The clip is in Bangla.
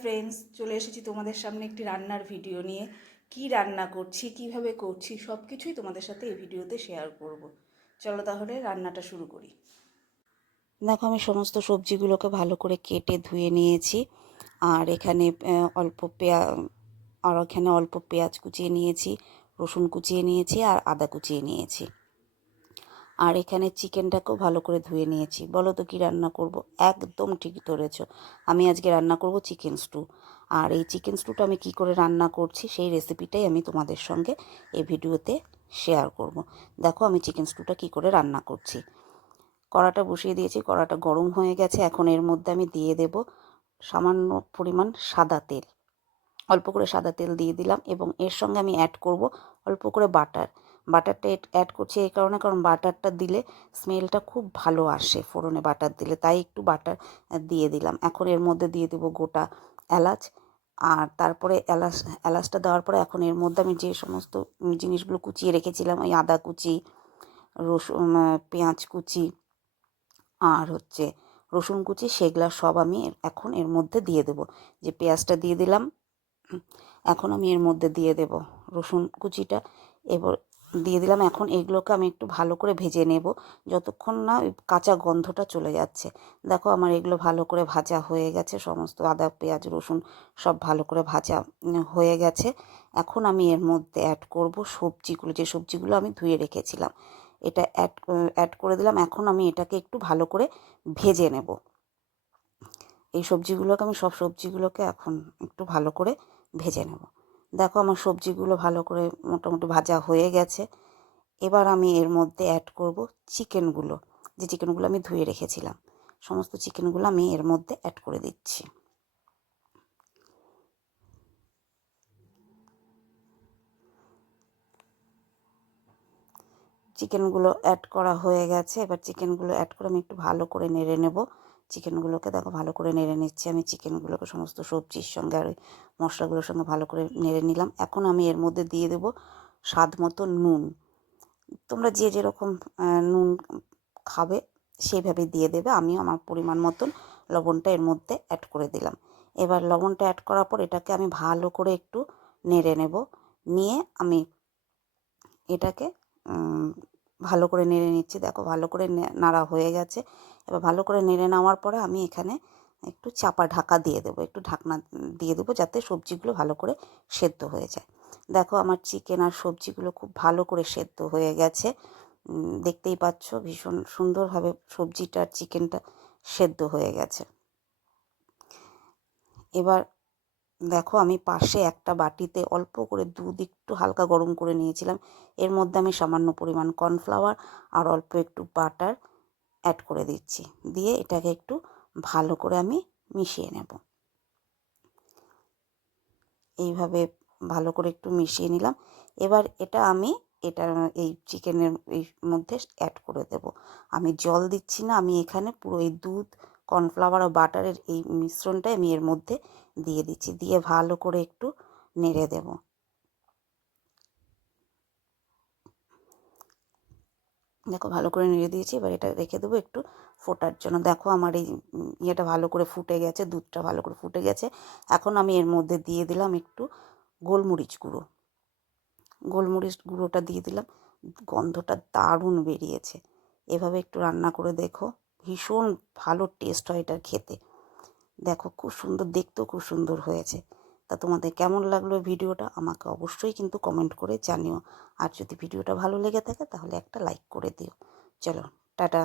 ফ্রেন্ডস, চলে এসেছি তোমাদের সামনে একটি রান্নার ভিডিও নিয়ে। কি রান্না করছি, কিভাবে করছি, সব কিছুই তোমাদের সাথে এই ভিডিওতে শেয়ার করব। চলো তাহলে রান্নাটা শুরু করি। দেখো, আমি সমস্ত সবজিগুলোকে ভালো করে কেটে ধুয়ে নিয়েছি। আর এখানে অল্প পেঁয়াজ কুচিয়ে নিয়েছি, রসুন কুচিয়ে নিয়েছি আর আদা কুচিয়ে নিয়েছি। আর এখানে চিকেনটাকেও ভালো করে ধুয়ে নিয়েছি। বলো তো কী রান্না করব? একদম ঠিক ধরেছো, আমি আজকে রান্না করব চিকেন স্টু। আর এই চিকেন স্টুটা আমি কি করে রান্না করছি সেই রেসিপিটাই আমি তোমাদের সঙ্গে এই ভিডিওতে শেয়ার করব। দেখো আমি চিকেন স্টুটা কি করে রান্না করছি। কড়াটা বসিয়ে দিয়েছি, কড়াটা গরম হয়ে গেছে। এখন এর মধ্যে আমি দিয়ে দেব সামান্য পরিমাণ সাদা তেল। অল্প করে সাদা তেল দিয়ে দিলাম এবং এর সঙ্গে আমি অ্যাড করব অল্প করে বাটার। বাটারটা অ্যাড করছি এই কারণে, কারণ বাটারটা দিলে স্মেলটা খুব ভালো আসে ফোড়নে বাটার দিলে, তাই একটু বাটার দিয়ে দিলাম। এখন এর মধ্যে দিয়ে দেবো গোটা এলাচ। আর তারপরে এলাচটা দেওয়ার পরে এখন এর মধ্যে আমি যে সমস্ত জিনিসগুলো কুচিয়ে রেখেছিলাম, ওই আদা কুচি, রসুন, পেঁয়াজ কুচি আর রসুন কুচি, সেগুলা সব আমি এখন এর মধ্যে দিয়ে দেবো। যে পেঁয়াজটা দিয়ে দিলাম, এখন আমি এর মধ্যে দিয়ে দেব রসুন কুচিটা। এবার দিয়ে দিলাম। এখন এগুলোকে আমি একটু ভালো করে ভেজে নেব যতক্ষণ না ওই কাঁচা গন্ধটা চলে যাচ্ছে। দেখো আমার এগুলো ভালো করে ভাজা হয়ে গেছে, সমস্ত আদা পেঁয়াজ রসুন সব ভালো করে ভাজা হয়ে গেছে। এখন আমি এর মধ্যে অ্যাড করব সবজিগুলো, যে সবজিগুলো আমি ধুয়ে রেখেছিলাম। এটা অ্যাড করে দিলাম। এখন আমি এটাকে একটু ভালো করে ভেজে নেব। এই সবজিগুলোকে আমি সব সবজিগুলোকে এখন একটু ভালো করে ভেজে নেব। দেখো আমার সবজিগুলো ভালো করে মোটামুটি ভাজা হয়ে গেছে। এবার আমি এর মধ্যে অ্যাড করব চিকেনগুলো, যে চিকেনগুলো আমি ধুয়ে রেখেছিলাম। সমস্ত চিকেনগুলো আমি এর মধ্যে অ্যাড করে দিচ্ছি। চিকেনগুলো অ্যাড করা হয়ে গেছে। এবার চিকেনগুলো অ্যাড করে আমি একটু ভালো করে নেড়ে নেব। চিকেনগুলোকে দেখো ভালো করে নেড়ে নিচ্ছি আমি। চিকেনগুলোকে সমস্ত সবজির সঙ্গে আর ওই মশলাগুলোর সঙ্গে ভালো করে নেড়ে নিলাম। এখন আমি এর মধ্যে দিয়ে দেব স্বাদ মতো নুন। তোমরা যে যেরকম নুন খাবে সেইভাবে দিয়ে দেবে। আমিও আমার পরিমাণ মতন লবণটা এর মধ্যে অ্যাড করে দিলাম। এবার লবণটা অ্যাড করার পর এটাকে আমি ভালো করে একটু নেড়ে নেব। নিয়ে আমি এটাকে ভালো করে নেড়ে নিচ্ছি। দেখো ভালো করে নাড়া হয়ে গেছে। এবার ভালো করে নেড়ে নেওয়ার পরে আমি এখানে একটু চাপা ঢাকা দিয়ে দেবো, একটু ঢাকনা দিয়ে দেবো যাতে সবজিগুলো ভালো করে সেদ্ধ হয়ে যায়। দেখো আমার চিকেন আর সবজিগুলো খুব ভালো করে সেদ্ধ হয়ে গেছে। দেখতেই পাচ্ছ ভীষণ সুন্দরভাবে সবজিটা আর চিকেনটা সেদ্ধ হয়ে গেছে। এবার দেখো আমি পাশে একটা বাটিতে অল্প করে দুধ একটু হালকা গরম করে নিয়েছিলাম। এর মধ্যে আমি সামান্য পরিমাণ কর্নফ্লাওয়ার আর অল্প একটু বাটার অ্যাড করে দিচ্ছি। দিয়ে এটাকে একটু ভালো করে আমি মিশিয়ে নেব। এইভাবে ভালো করে একটু মিশিয়ে নিলাম। এবার এটা এই চিকেনের এই মধ্যে অ্যাড করে দেব। আমি জল দিচ্ছি না, আমি এখানে পুরো এই দুধ, কর্নফ্লাওয়ার ও বাটারের এই মিশ্রণটাই আমি এর মধ্যে দিয়ে দিচ্ছি। দিয়ে ভালো করে একটু নেড়ে দেব। দেখো ভালো করে নেড়ে দিয়েছি। এবার এটা রেখে দেবো একটু ফোটার জন্য। দেখো আমার এই ইয়েটা ভালো করে ফুটে গেছে, দুধটা ভালো করে ফুটে গেছে। এখন আমি এর মধ্যে দিয়ে দিলাম একটু গোলমরিচ গুঁড়ো। গোলমরিচ গুঁড়োটা দিয়ে দিলাম। গন্ধটা দারুণ বেরিয়েছে। এভাবে একটু রান্না করে দেখো, ভীষণ ভালো টেস্ট হয় এটার খেতে। দেখো খুব সুন্দর, দেখতেও খুব সুন্দর হয়েছে। তা তোমাদের কেমন লাগলো ভিডিওটা আমাকে অবশ্যই কিন্তু কমেন্ট করে জানিও। আর যদি ভিডিওটা ভালো লেগে থাকে তাহলে একটা লাইক করে দিও। চলো, টাটা।